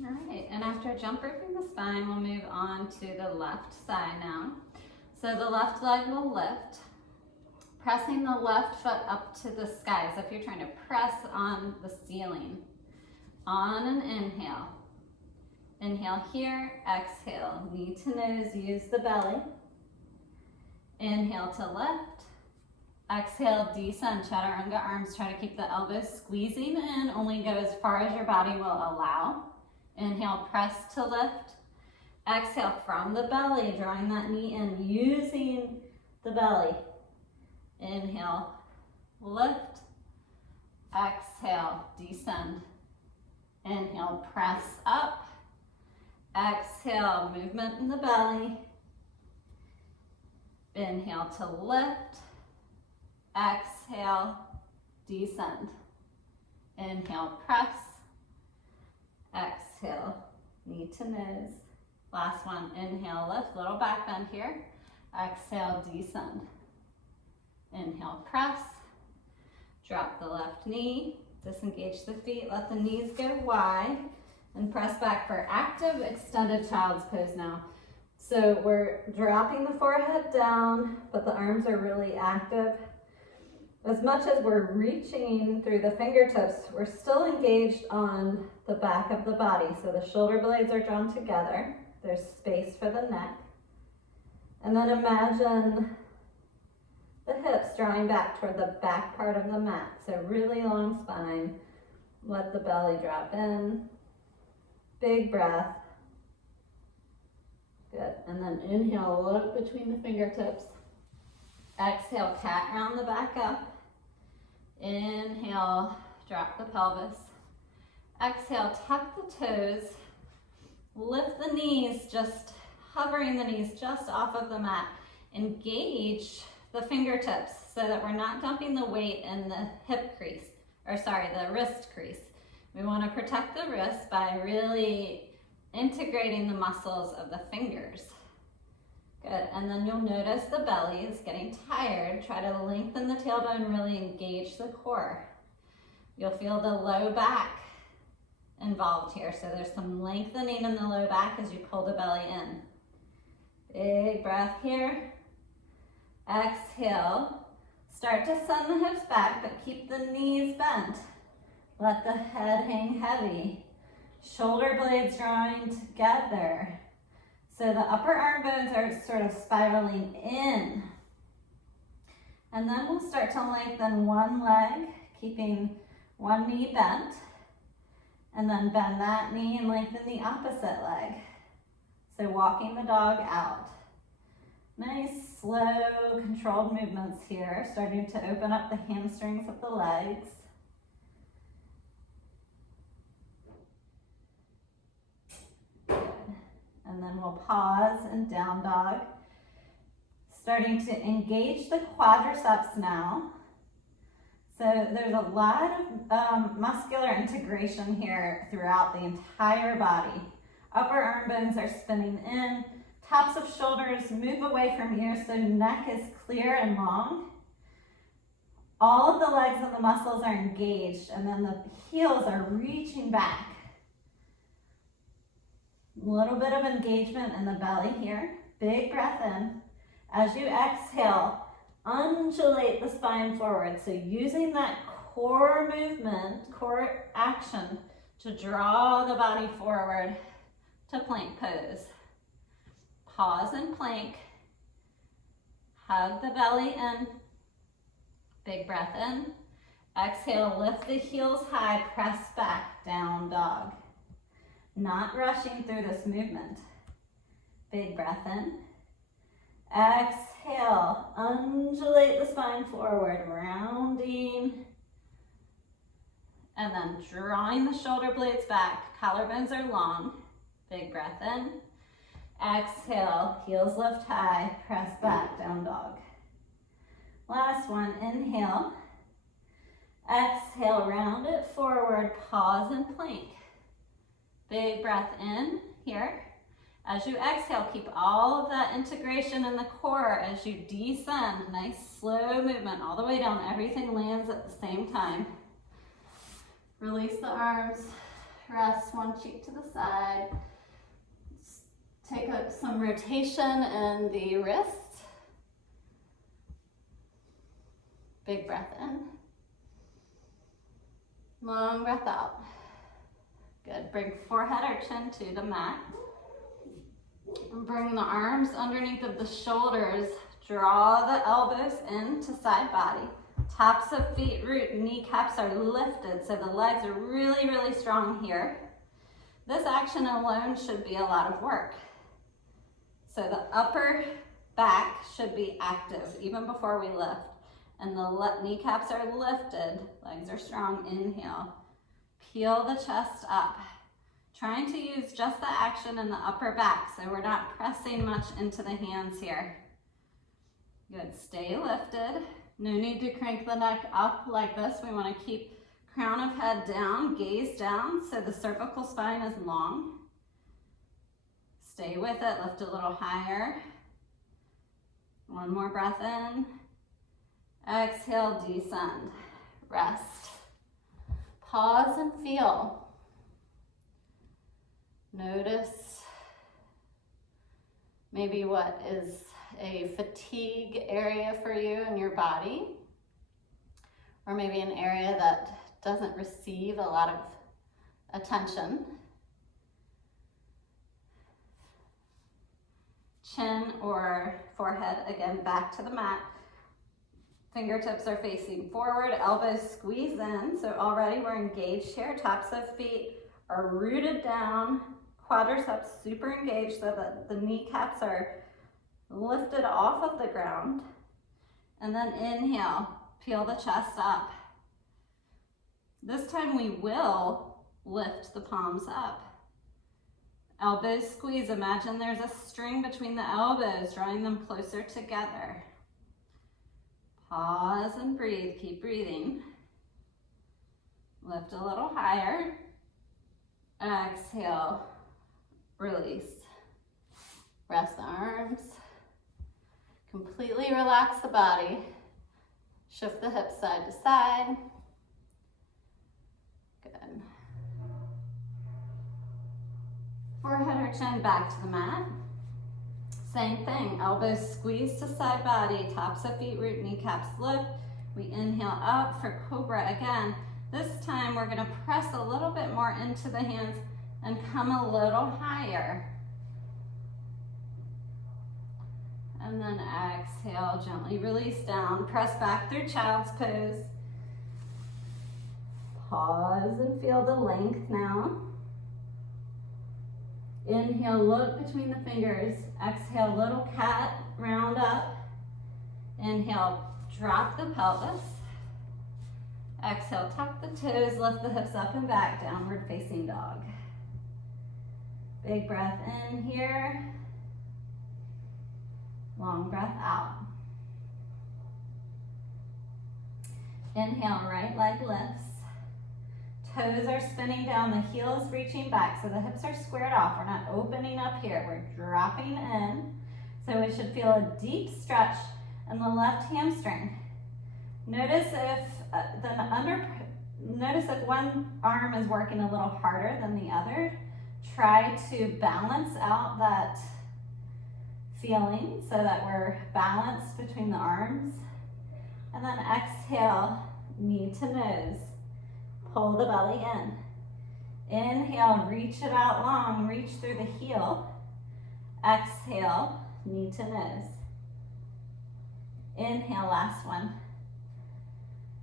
All right, and after jump roofing the spine, we'll move on to the left side now. So the left leg will lift, pressing the left foot up to the sky as if you're trying to press on the ceiling. On an inhale. Inhale here, exhale, knee to nose, use the belly. Inhale to lift. Exhale, descend, chaturanga arms. Try to keep the elbows squeezing in, only go as far as your body will allow. Inhale, press to lift. Exhale from the belly, drawing that knee in, using the belly. Inhale, lift. Exhale, descend. Inhale, press up. Exhale, movement in the belly. Inhale to lift. Exhale, descend. Inhale, press. Exhale, knee to nose. Last one, inhale, lift, little back bend here. Exhale, descend. Inhale, press. Drop the left knee, disengage the feet, let the knees go wide, and press back for active extended child's pose now. So we're dropping the forehead down, but the arms are really active. As much as we're reaching through the fingertips, we're still engaged on the back of the body. So the shoulder blades are drawn together. There's space for the neck. And then imagine the hips drawing back toward the back part of the mat. So really long spine. Let the belly drop in. Big breath. Good. And then inhale, look between the fingertips. Exhale, cat round the back up. Inhale, drop the pelvis. Exhale, tuck the toes. Lift the knees, just hovering the knees just off of the mat. Engage the fingertips so that we're not dumping the weight in the hip crease, the wrist crease. We want to protect the wrist by really integrating the muscles of the fingers. Good, and then you'll notice the belly is getting tired. Try to lengthen the tailbone, really engage the core. You'll feel the low back involved here. So there's some lengthening in the low back as you pull the belly in. Big breath here. Exhale. Start to send the hips back, but keep the knees bent. Let the head hang heavy. Shoulder blades drawing together. So the upper arm bones are sort of spiraling in. And then we'll start to lengthen one leg, keeping one knee bent. And then bend that knee and lengthen the opposite leg. So walking the dog out. Nice, slow, controlled movements here, starting to open up the hamstrings of the legs. And then we'll pause and down dog. Starting to engage the quadriceps now. So there's a lot of muscular integration here throughout the entire body. Upper arm bones are spinning in. Tops of shoulders move away from you so neck is clear and long. All of the legs and the muscles are engaged, and then the heels are reaching back. A little bit of engagement in the belly here. Big breath in. As you exhale, undulate the spine forward. So using that core movement, core action to draw the body forward to plank pose. Pause and plank. Hug the belly in. Big breath in. Exhale, lift the heels high, press back, down dog. Not rushing through this movement. Big breath in. Exhale, undulate the spine forward, rounding. And then drawing the shoulder blades back. Collarbones are long. Big breath in. Exhale, heels lift high, press back, down dog. Last one, inhale. Exhale, round it forward, pause and plank. Big breath in here. As you exhale, keep all of that integration in the core as you descend. Nice slow movement all the way down. Everything lands at the same time. Release the arms, Rest one cheek to the side. Take some rotation in the wrists. Big breath in. Long breath out. Good. Bring forehead or chin to the mat. Bring the arms underneath of the shoulders. Draw the elbows into side body. Tops of feet root, kneecaps are lifted, so the legs are really, really strong here. This action alone should be a lot of work. So the upper back should be active even before we lift. And the kneecaps are lifted, legs are strong. Inhale, peel the chest up. Trying to use just the action in the upper back, so we're not pressing much into the hands here. Good, stay lifted. No need to crank the neck up like this. We want to keep crown of head down, gaze down, so the cervical spine is long. Stay with it, lift a little higher. One more breath in. Exhale, descend, rest. Pause and feel. Notice maybe what is a fatigue area for you in your body, or maybe an area that doesn't receive a lot of attention. Chin or forehead, again, back to the mat. Fingertips are facing forward, elbows squeeze in. So already we're engaged here. Tops of feet are rooted down, quadriceps super engaged so that the kneecaps are lifted off of the ground. And then inhale, peel the chest up. This time we will lift the palms up. Elbows squeeze. Imagine there's a string between the elbows, drawing them closer together. Pause and breathe. Keep breathing. Lift a little higher. Exhale. Release. Rest the arms. Completely relax the body. Shift the hips side to side. Good. Forehead or chin back to the mat. Same thing, elbows squeeze to side body, tops of feet root, kneecaps lift. We inhale up for cobra again. This time we're gonna press a little bit more into the hands and come a little higher. And then exhale, gently release down. Press back through child's pose. Pause and feel the length now. Inhale, look between the fingers. Exhale, little cat, round up. Inhale, drop the pelvis. Exhale, tuck the toes, lift the hips up and back, downward facing dog. Big breath in here. Long breath out. Inhale, right leg lifts. Toes are spinning down, the heels reaching back, so the hips are squared off. We're not opening up here, we're dropping in. So we should feel a deep stretch in the left hamstring. Notice if one arm is working a little harder than the other. Try to balance out that feeling so that we're balanced between the arms. And then exhale, knee to nose. Pull the belly in. Inhale, reach it out long, reach through the heel. Exhale, knee to nose. Inhale, last one.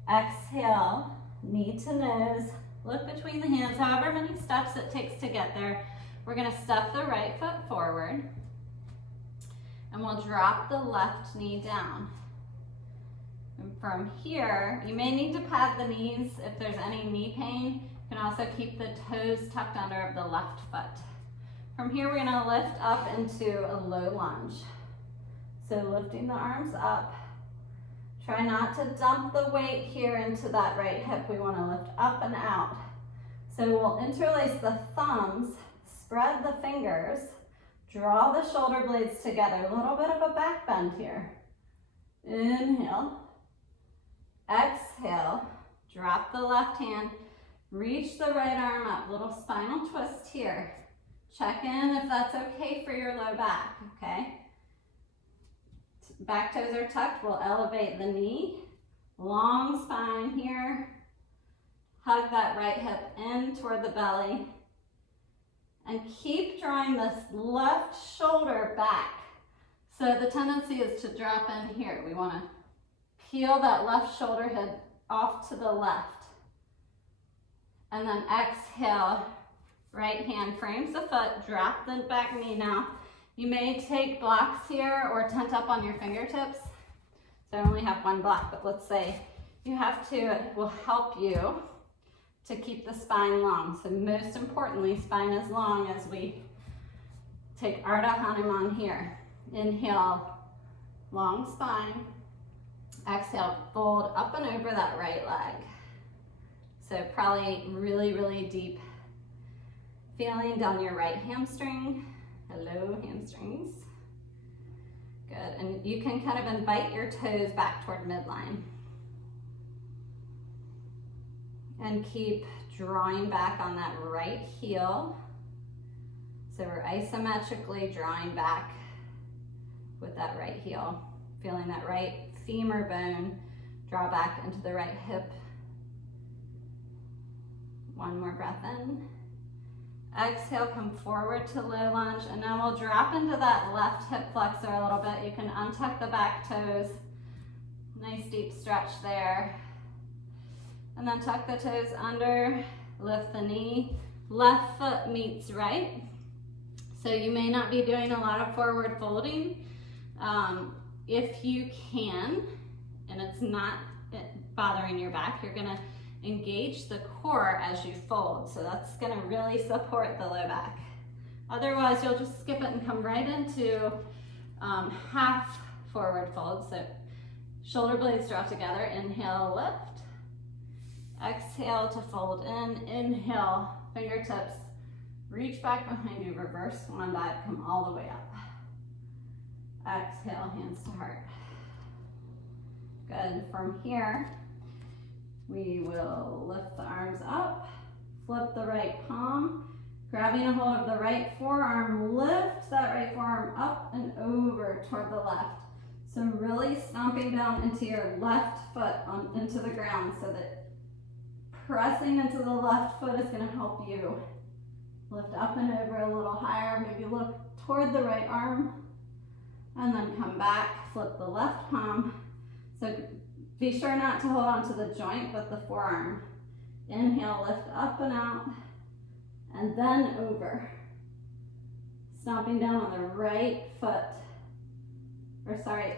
Exhale, knee to nose. Look between the hands, however many steps it takes to get there. We're gonna step the right foot forward and we'll drop the left knee down. And from here, you may need to pad the knees if there's any knee pain. You can also keep the toes tucked under the left foot. From here, we're gonna lift up into a low lunge. So lifting the arms up. Try not to dump the weight here into that right hip. We wanna lift up and out. So we'll interlace the thumbs, spread the fingers, draw the shoulder blades together. A little bit of a back bend here. Inhale. Exhale, drop the left hand, Reach the right arm up, little spinal twist here. Check in if that's okay for your low back, okay? Back toes are tucked, we'll elevate the knee. Long spine here. Hug that right hip in toward the belly. And keep drawing this left shoulder back. So the tendency is to drop in here. We want to peel that left shoulder head off to the left. And then exhale, right hand frames the foot, drop the back knee now. You may take blocks here or tent up on your fingertips. So I only have one block, but let's say you have to, it will help you to keep the spine long. So most importantly, spine is long as we take Ardha Hanuman here. Inhale, long spine. Exhale, fold up and over that right leg. So probably really, really deep feeling down your right hamstring. Hello, hamstrings. Good, and you can kind of invite your toes back toward midline. And keep drawing back on that right heel. So we're isometrically drawing back with that right heel. Feeling that right femur bone draw back into the right hip. One more breath in. Exhale, come forward to low lunge, and now we'll drop into that left hip flexor a little bit. You can untuck the back toes. Nice deep stretch there. And then tuck the toes under, lift the knee. Left foot meets right. So you may not be doing a lot of forward folding. If you can, and it's not bothering your back, you're gonna engage the core as you fold. So that's gonna really support the low back. Otherwise, you'll just skip it and come right into half forward fold. So shoulder blades draw together, inhale, lift. Exhale to fold in, inhale, fingertips, reach back behind you, reverse swan dive, come all the way up. Exhale, hands to heart. Good, from here, we will lift the arms up, flip the right palm, grabbing a hold of the right forearm, lift that right forearm up and over toward the left. So really stomping down into your left foot into the ground so that pressing into the left foot is going to help you lift up and over a little higher. Maybe look toward the right arm and then come back, flip the left palm. So be sure not to hold on to the joint, but the forearm. Inhale, lift up and out, and then over. Stomping down on the right foot. Or sorry,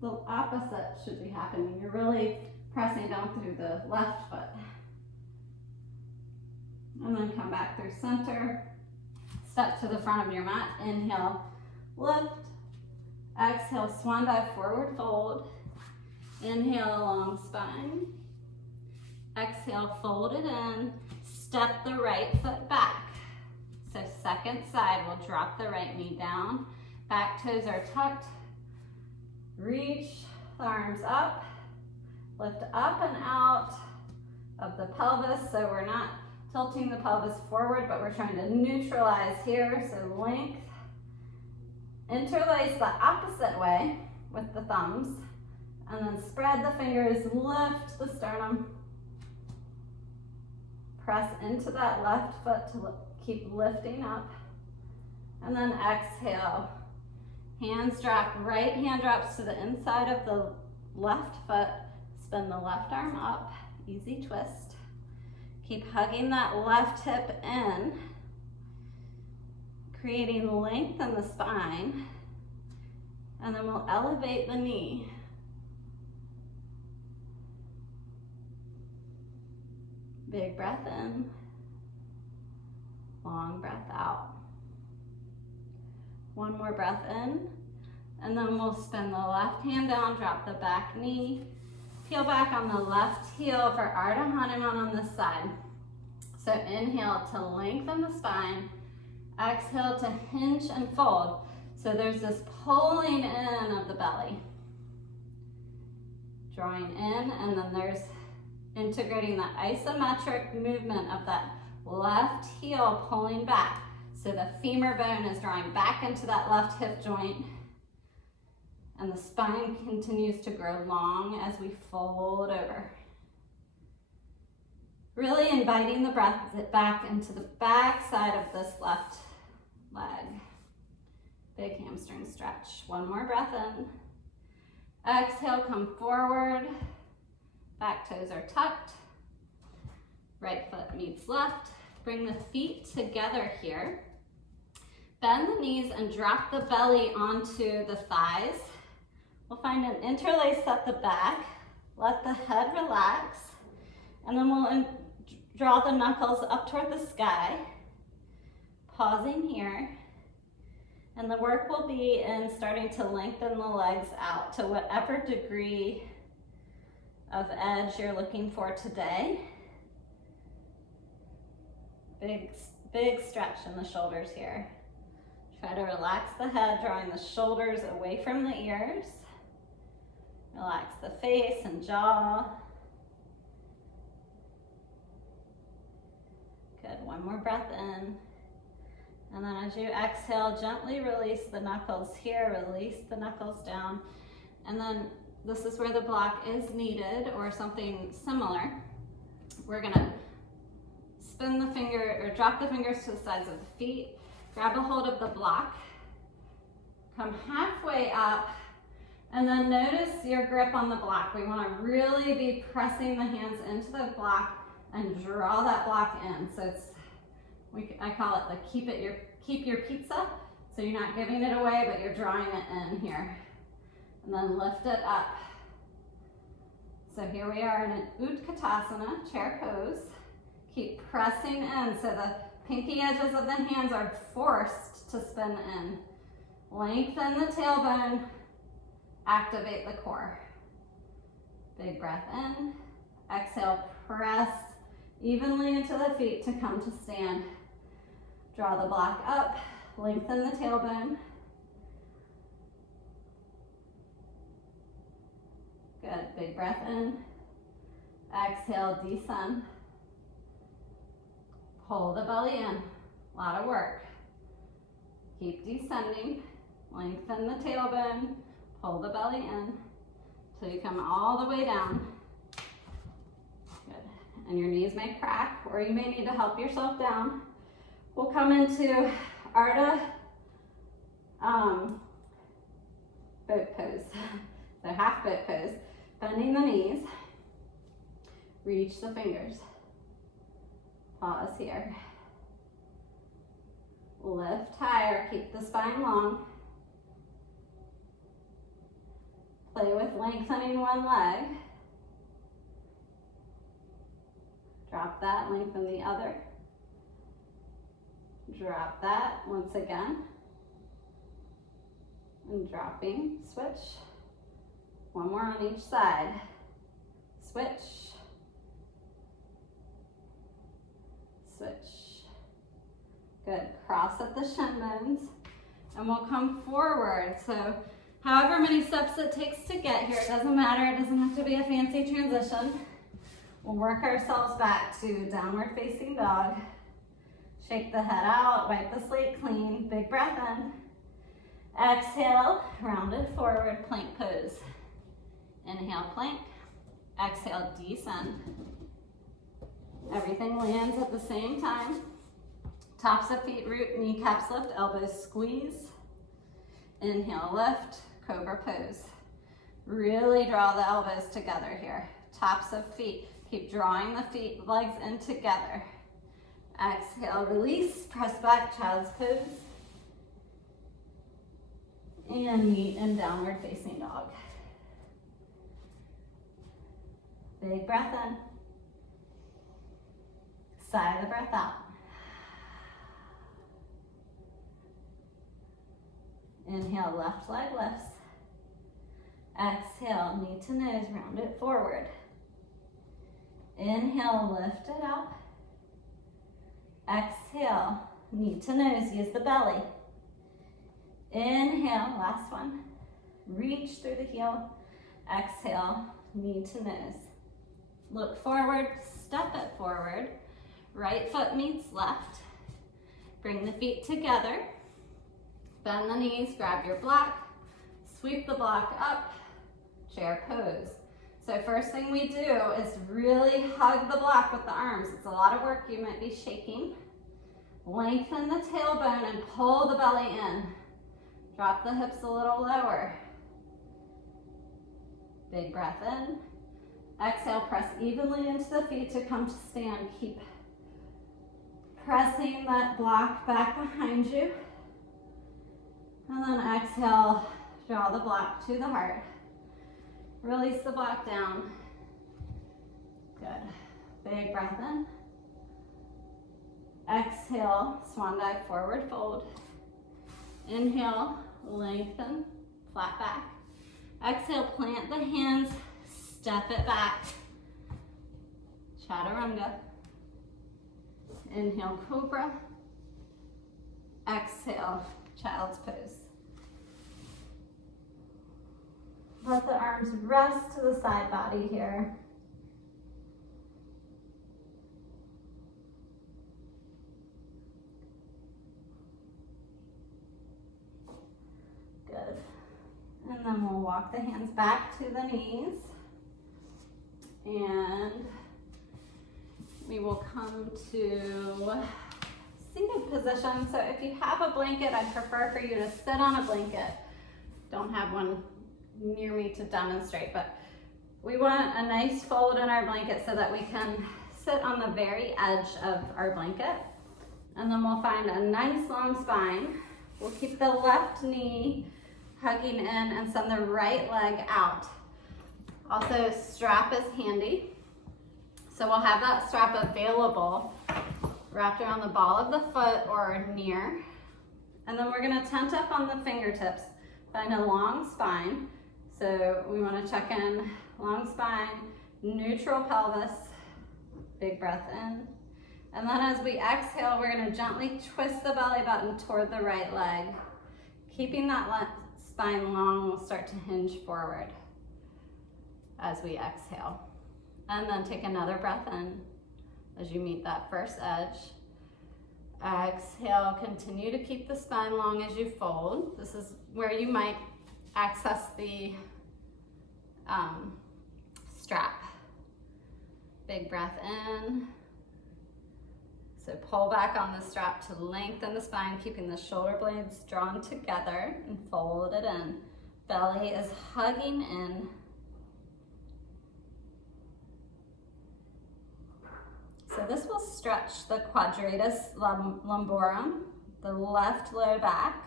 the opposite should be happening. You're really pressing down through the left foot. And then come back through center. Step to the front of your mat. Inhale, lift. Exhale, swan dive, forward fold. Inhale, long spine. Exhale, fold it in. Step the right foot back. So second side, we'll drop the right knee down. Back toes are tucked. Reach the arms up. Lift up and out of the pelvis. So we're not tilting the pelvis forward, but we're trying to neutralize here. So length. Interlace the opposite way with the thumbs. And then spread the fingers, lift the sternum. Press into that left foot to keep lifting up. And then exhale. Hands drop, right hand drops to the inside of the left foot. Spin the left arm up, easy twist. Keep hugging that left hip in, creating length in the spine. And then we'll elevate the knee. Big breath in, long breath out. One more breath in, and then we'll spin the left hand down, drop the back knee, peel back on the left heel for Ardha Hanuman on this side. So inhale to lengthen the spine, exhale to hinge and fold. So there's this pulling in of the belly. Drawing in, and then there's integrating the isometric movement of that left heel pulling back. So the femur bone is drawing back into that left hip joint, and the spine continues to grow long as we fold over. Really inviting the breath back into the back side of this left leg. Big hamstring stretch. One more breath in. Exhale, come forward. Back toes are tucked. Right foot meets left. Bring the feet together here. Bend the knees and drop the belly onto the thighs. We'll find an interlace at the back. Let the head relax. And then we'll draw the knuckles up toward the sky. Pausing here. And the work will be in starting to lengthen the legs out to whatever degree of edge you're looking for today. Big stretch in the shoulders here. Try to relax the head, drawing the shoulders away from the ears. Relax the face and jaw. Good, one more breath in. And then as you exhale, gently release the knuckles here, release the knuckles down. And then this is where the block is needed or something similar. We're gonna spin the finger or drop the fingers to the sides of the feet, grab a hold of the block, come halfway up, and then notice your grip on the block. We wanna really be pressing the hands into the block and draw that block in. So it's, I call it the keep your pizza. So you're not giving it away, but you're drawing it in here. And then lift it up. So here we are in an Utkatasana, chair pose. Keep pressing in so the pinky edges of the hands are forced to spin in. Lengthen the tailbone, activate the core. Big breath in, exhale, press evenly into the feet to come to stand. Draw the block up, lengthen the tailbone. Good, big breath in. Exhale, descend. Pull the belly in, a lot of work. Keep descending, lengthen the tailbone, pull the belly in, till you come all the way down. Good, and your knees may crack, or you may need to help yourself down. We'll come into Ardha boat pose, so half boat pose. Bending the knees, reach the fingers. Pause here. Lift higher, keep the spine long. Play with lengthening one leg. Drop that, lengthen the other. Drop that once again. And dropping, switch. One more on each side. Switch. Switch. Good. Cross at the shin bones. And we'll come forward. So however many steps it takes to get here, it doesn't matter. It doesn't have to be a fancy transition. We'll work ourselves back to downward facing dog. Shake the head out, wipe the slate clean. Big breath in. Exhale, rounded forward, plank pose. Inhale, plank. Exhale, descend. Everything lands at the same time. Tops of feet root, kneecaps lift, elbows squeeze. Inhale, lift, cobra pose. Really draw the elbows together here. Tops of feet. Keep drawing the feet, legs in together. Exhale, release, press back, child's pose. And meet in downward facing dog. Big breath in. Sigh the breath out. Inhale, left leg lifts. Exhale, knee to nose, round it forward. Inhale, lift it up. Exhale, knee to nose, use the belly. Inhale, last one. Reach through the heel. Exhale, knee to nose. Look forward, step it forward. Right foot meets left. Bring the feet together. Bend the knees, grab your block, sweep the block up, chair pose. So first thing we do is really hug the block with the arms. It's a lot of work, you might be shaking. Lengthen the tailbone and pull the belly in. Drop the hips a little lower. Big breath in. Exhale, press evenly into the feet to come to stand. Keep pressing that block back behind you. And then exhale, draw the block to the heart. Release the block down. Good. Big breath in. Exhale, swan dive, forward fold. Inhale, lengthen, flat back. Exhale, plant the hands, step it back. Chaturanga. Inhale, cobra. Exhale, child's pose. Let the arms rest to the side body here. Good. And then we'll walk the hands back to the knees. And we will come to seated position. So if you have a blanket, I'd prefer for you to sit on a blanket. Don't have one near me to demonstrate, but we want a nice fold in our blanket so that we can sit on the very edge of our blanket. And then we'll find a nice long spine. We'll keep the left knee hugging in and send the right leg out. Also, strap is handy. So we'll have that strap available wrapped around the ball of the foot or near. And then we're gonna tent up on the fingertips. Find a long spine. So we wanna check in, long spine, neutral pelvis, big breath in. And then as we exhale, we're gonna gently twist the belly button toward the right leg. Keeping that spine long, we'll start to hinge forward as we exhale. And then take another breath in as you meet that first edge. Exhale, continue to keep the spine long as you fold. This is where you might access the strap. Big breath in. So pull back on the strap to lengthen the spine, keeping the shoulder blades drawn together and fold it in. Belly is hugging in. So this will stretch the quadratus lumborum, the left low back.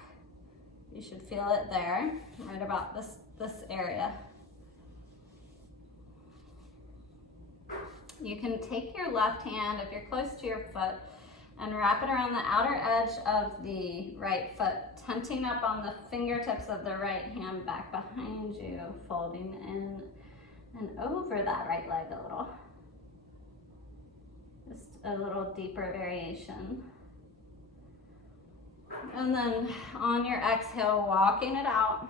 You should feel it there, right about this area. You can take your left hand, if you're close to your foot, and wrap it around the outer edge of the right foot, tenting up on the fingertips of the right hand back behind you, folding in and over that right leg a little. Just a little deeper variation. And then on your exhale, walking it out.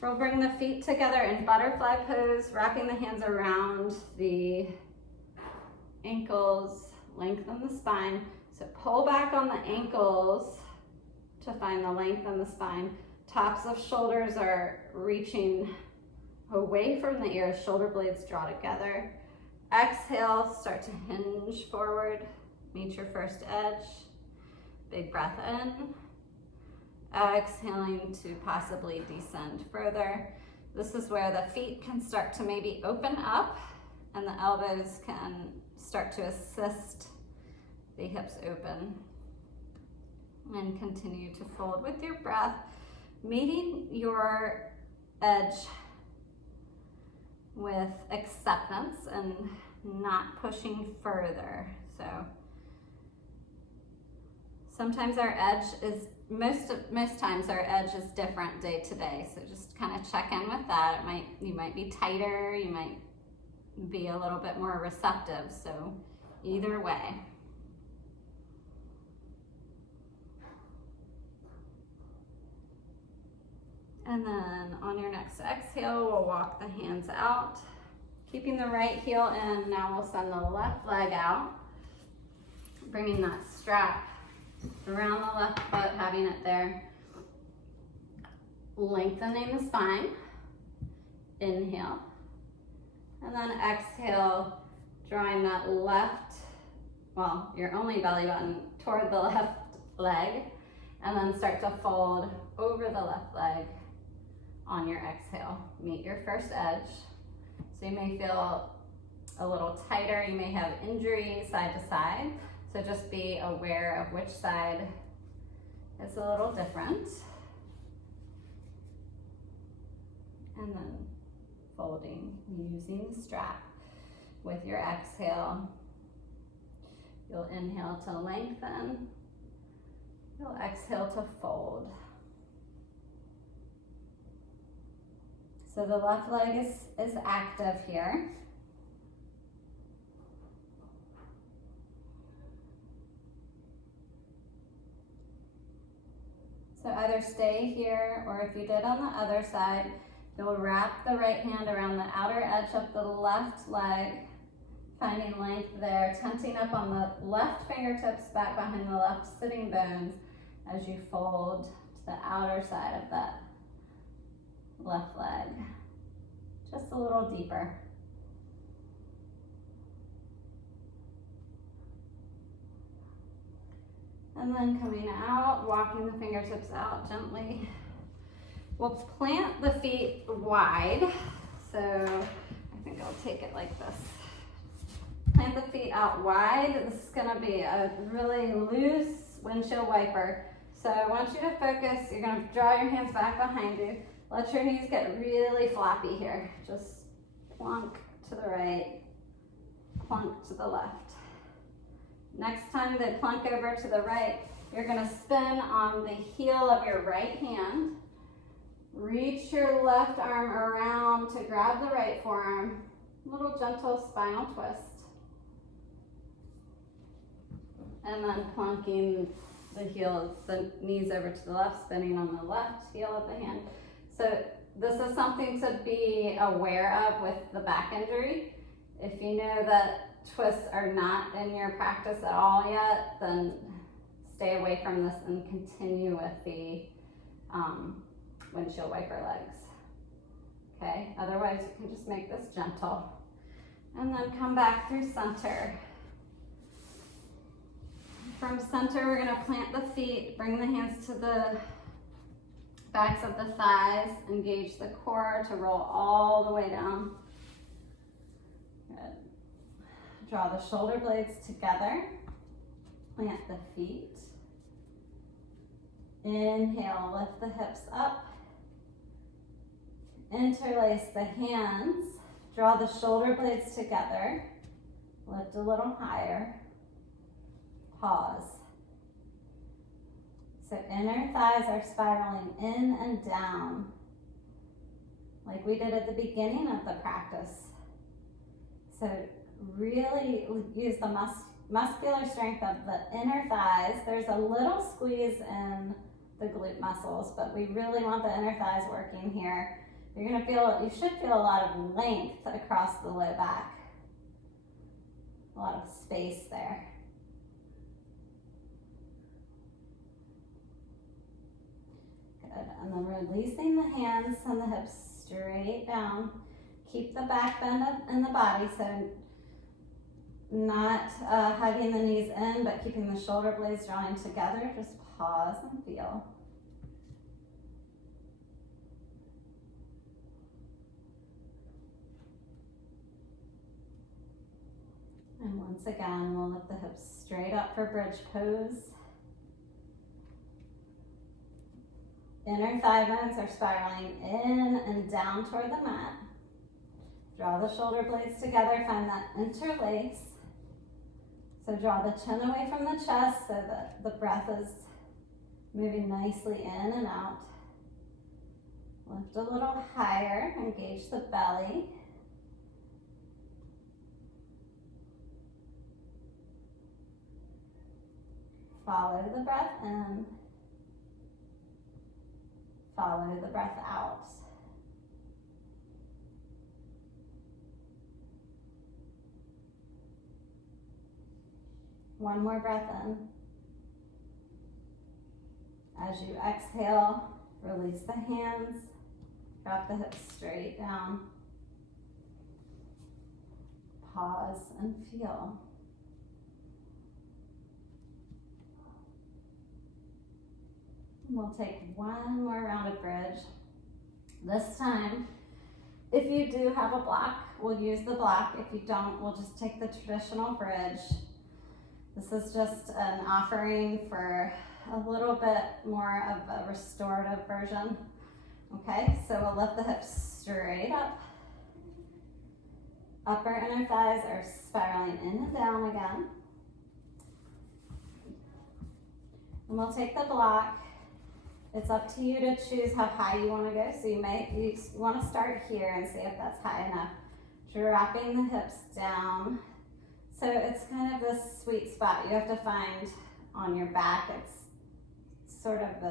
We'll bring the feet together in butterfly pose, wrapping the hands around the ankles, lengthen the spine. So pull back on the ankles to find the length in the spine. Tops of shoulders are reaching away from the ears, shoulder blades draw together. Exhale, start to hinge forward, meet your first edge. Big breath in. Exhaling to possibly descend further. This is where the feet can start to maybe open up and the elbows can start to assist the hips open. And continue to fold with your breath, meeting your edge with acceptance and not pushing further. So sometimes our edge is, most times our edge is different day to day. So just kind of check in with that. You might be tighter, you might be a little bit more receptive. So either way. And then on your next exhale, we'll walk the hands out. Keeping the right heel in, now we'll send the left leg out. Bringing that strap around the left foot, having it there. Lengthening the spine. Inhale. And then exhale, drawing that left, well, your only belly button toward the left leg. And then start to fold over the left leg on your exhale. Meet your first edge. So you may feel a little tighter. You may have injury side to side. So just be aware of which side is a little different. And then folding, using the strap with your exhale. You'll inhale to lengthen. You'll exhale to fold. So the left leg is active here. So either stay here, or if you did on the other side, you'll wrap the right hand around the outer edge of the left leg, finding length there, tenting up on the left fingertips back behind the left sitting bones as you fold to the outer side of that left leg. Just a little deeper. And then coming out, walking the fingertips out gently. We'll plant the feet wide. So I think I'll take it like this. Plant the feet out wide. This is gonna be a really loose windshield wiper. So I want you to focus, you're gonna draw your hands back behind you. Let your knees get really floppy here. Just plunk to the right, plunk to the left. Next time they plunk over to the right, you're gonna spin on the heel of your right hand. Reach your left arm around to grab the right forearm. Little gentle spinal twist. And then plunking the heels, the knees over to the left, spinning on the left heel of the hand. So this is something to be aware of with the back injury. If you know that twists are not in your practice at all yet, then stay away from this and continue with the windshield wiper legs. Okay, otherwise you can just make this gentle. And then come back through center. From center, we're gonna plant the feet, bring the hands to the backs of the thighs, engage the core to roll all the way down. Good. Draw the shoulder blades together, plant the feet. Inhale, lift the hips up. Interlace the hands, draw the shoulder blades together, lift a little higher, pause. So inner thighs are spiraling in and down, like we did at the beginning of the practice. So really use the muscular strength of the inner thighs. There's a little squeeze in the glute muscles, but we really want the inner thighs working here. You're gonna feel, you should feel a lot of length across the low back. A lot of space there. Good, and then releasing the hands and the hips straight down. Keep the back bend in the body, so not hugging the knees in, but keeping the shoulder blades drawing together. Just pause and feel. And once again, we'll lift the hips straight up for bridge pose. Inner thigh bones are spiraling in and down toward the mat. Draw the shoulder blades together, find that interlace. So draw the chin away from the chest so that the breath is moving nicely in and out. Lift a little higher, engage the belly. Follow the breath in. Follow the breath out. One more breath in. As you exhale, release the hands, drop the hips straight down. Pause and feel. We'll take one more round of bridge. This time, if you do have a block, we'll use the block. If you don't, we'll just take the traditional bridge. This is just an offering for a little bit more of a restorative version. Okay, so we'll lift the hips straight up. Upper inner thighs are spiraling in and down again. And we'll take the block. It's up to you to choose how high you want to go. So you want to start here and see if that's high enough. Dropping the hips down. So it's kind of this sweet spot you have to find on your back. It's sort of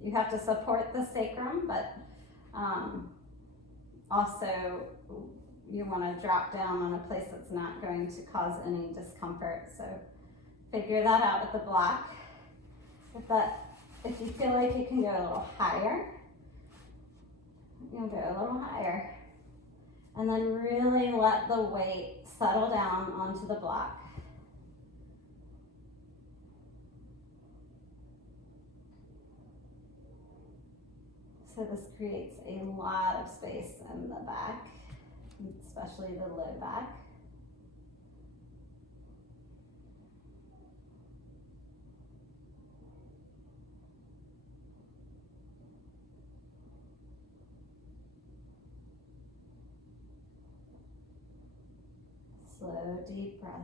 you have to support the sacrum, but also you want to drop down on a place that's not going to cause any discomfort. So figure that out with the block. If you feel like you can go a little higher, you'll go a little higher. And then really let the weight settle down onto the block. So this creates a lot of space in the back, especially the low back. Slow, deep breaths.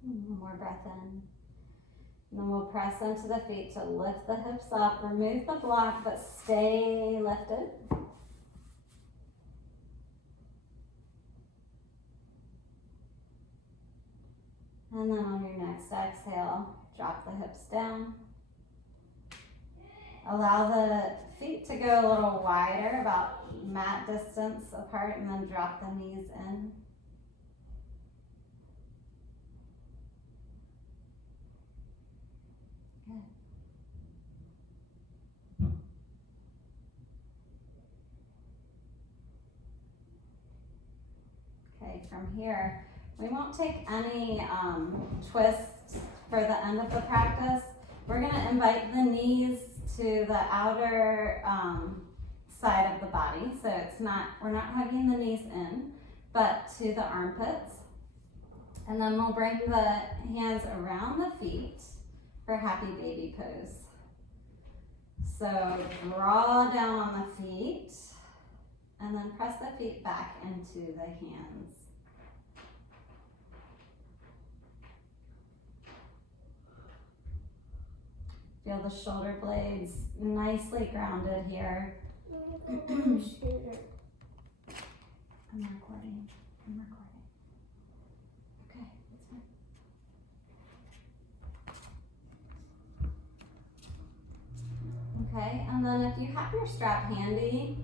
One more breath in. And then we'll press into the feet to lift the hips up. Remove the block, but stay lifted. And then on your next exhale, drop the hips down. Allow the feet to go a little wider, about mat distance apart, and then drop the knees in. Good. Okay, from here, we won't take any twists for the end of the practice. We're going to invite the knees to the outer side of the body. So we're not hugging the knees in, but to the armpits. And then we'll bring the hands around the feet for happy baby pose. So draw down on the feet and then press the feet back into the hands. Feel the shoulder blades nicely grounded here. I'm recording. Okay, that's fine. Okay, and then if you have your strap handy,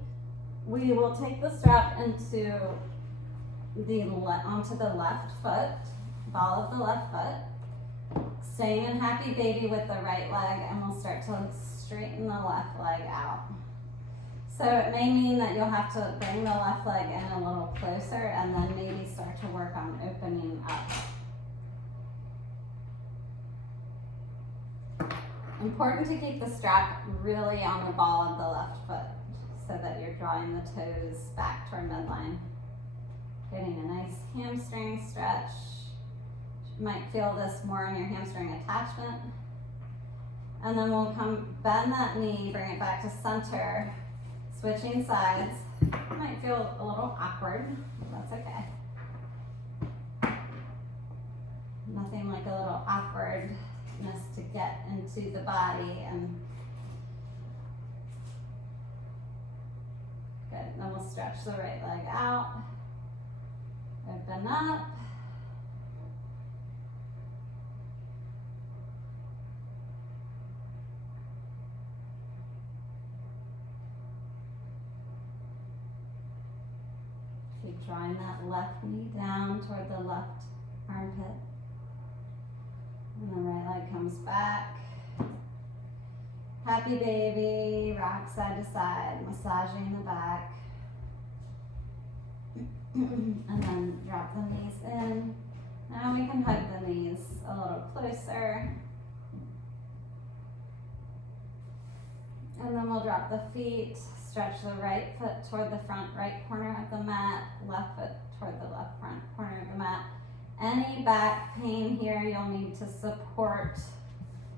we will take the strap onto the left foot, ball of the left foot. Staying in happy baby with the right leg, and we'll start to straighten the left leg out. So it may mean that you'll have to bring the left leg in a little closer and then maybe start to work on opening up. Important to keep the strap really on the ball of the left foot so that you're drawing the toes back toward midline. Getting a nice hamstring stretch. You might feel this more in your hamstring attachment. And then we'll bend that knee, bring it back to center, switching sides. You might feel a little awkward, that's okay. Nothing like a little awkwardness to get into the body. And good, then we'll stretch the right leg out, open up. So drawing that left knee down toward the left armpit. And the right leg comes back. Happy baby, rock side to side, massaging the back. And then drop the knees in. Now we can hug the knees a little closer. And then we'll drop the feet, stretch the right foot toward the front right corner of the mat, left foot toward the left front corner of the mat. Any back pain here, you'll need to support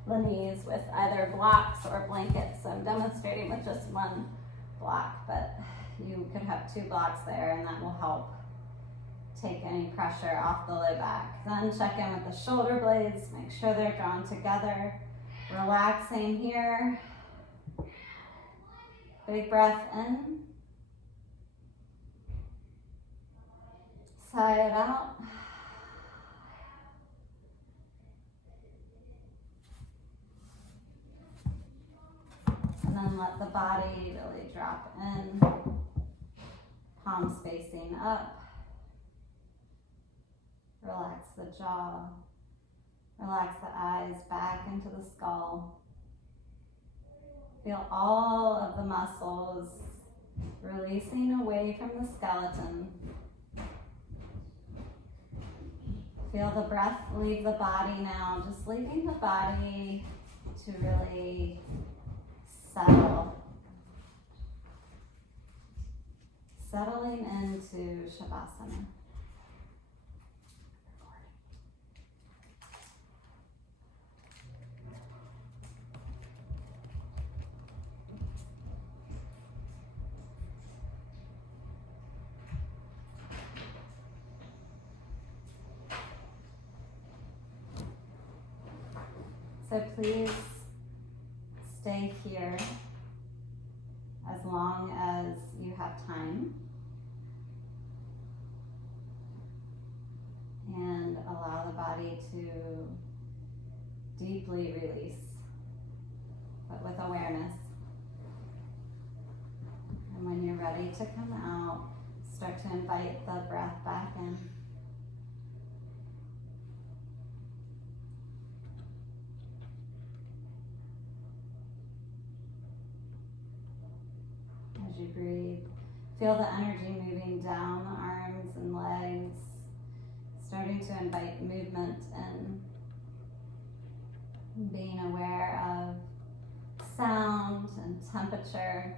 the knees with either blocks or blankets. So I'm demonstrating with just one block, but you could have 2 blocks there, and that will help take any pressure off the low back. Then check in with the shoulder blades, make sure they're drawn together. Relaxing here. Big breath in. Sigh it out. And then let the body really drop in. Palms facing up. Relax the jaw. Relax the eyes back into the skull. Feel all of the muscles releasing away from the skeleton. Feel the breath leave the body now, just leaving the body to really settle. Settling into Shavasana. So please stay here as long as you have time, and allow the body to deeply release, but with awareness. And when you're ready to come out, start to invite the breath back in. As you breathe, feel the energy moving down the arms and legs, starting to invite movement and being aware of sound and temperature.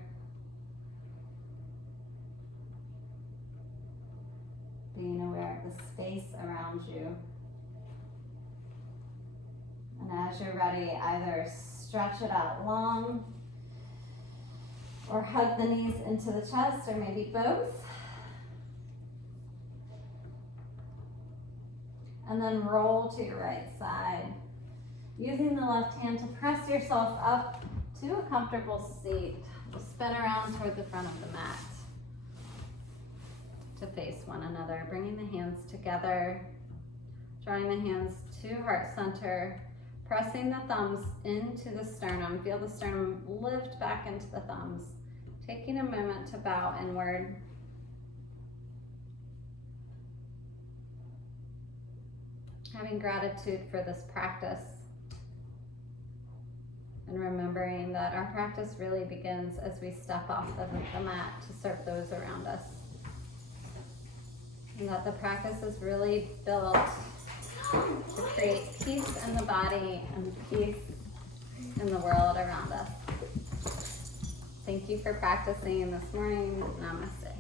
Being aware of the space around you. And as you're ready, either stretch it out long or hug the knees into the chest, or maybe both. And then roll to your right side. Using the left hand to press yourself up to a comfortable seat. We'll spin around toward the front of the mat to face one another, bringing the hands together, drawing the hands to heart center, pressing the thumbs into the sternum. Feel the sternum lift back into the thumbs. Taking a moment to bow inward. Having gratitude for this practice, and remembering that our practice really begins as we step off the mat to serve those around us. And that the practice is really built to create peace in the body and peace in the world around us. Thank you for practicing this morning. Namaste.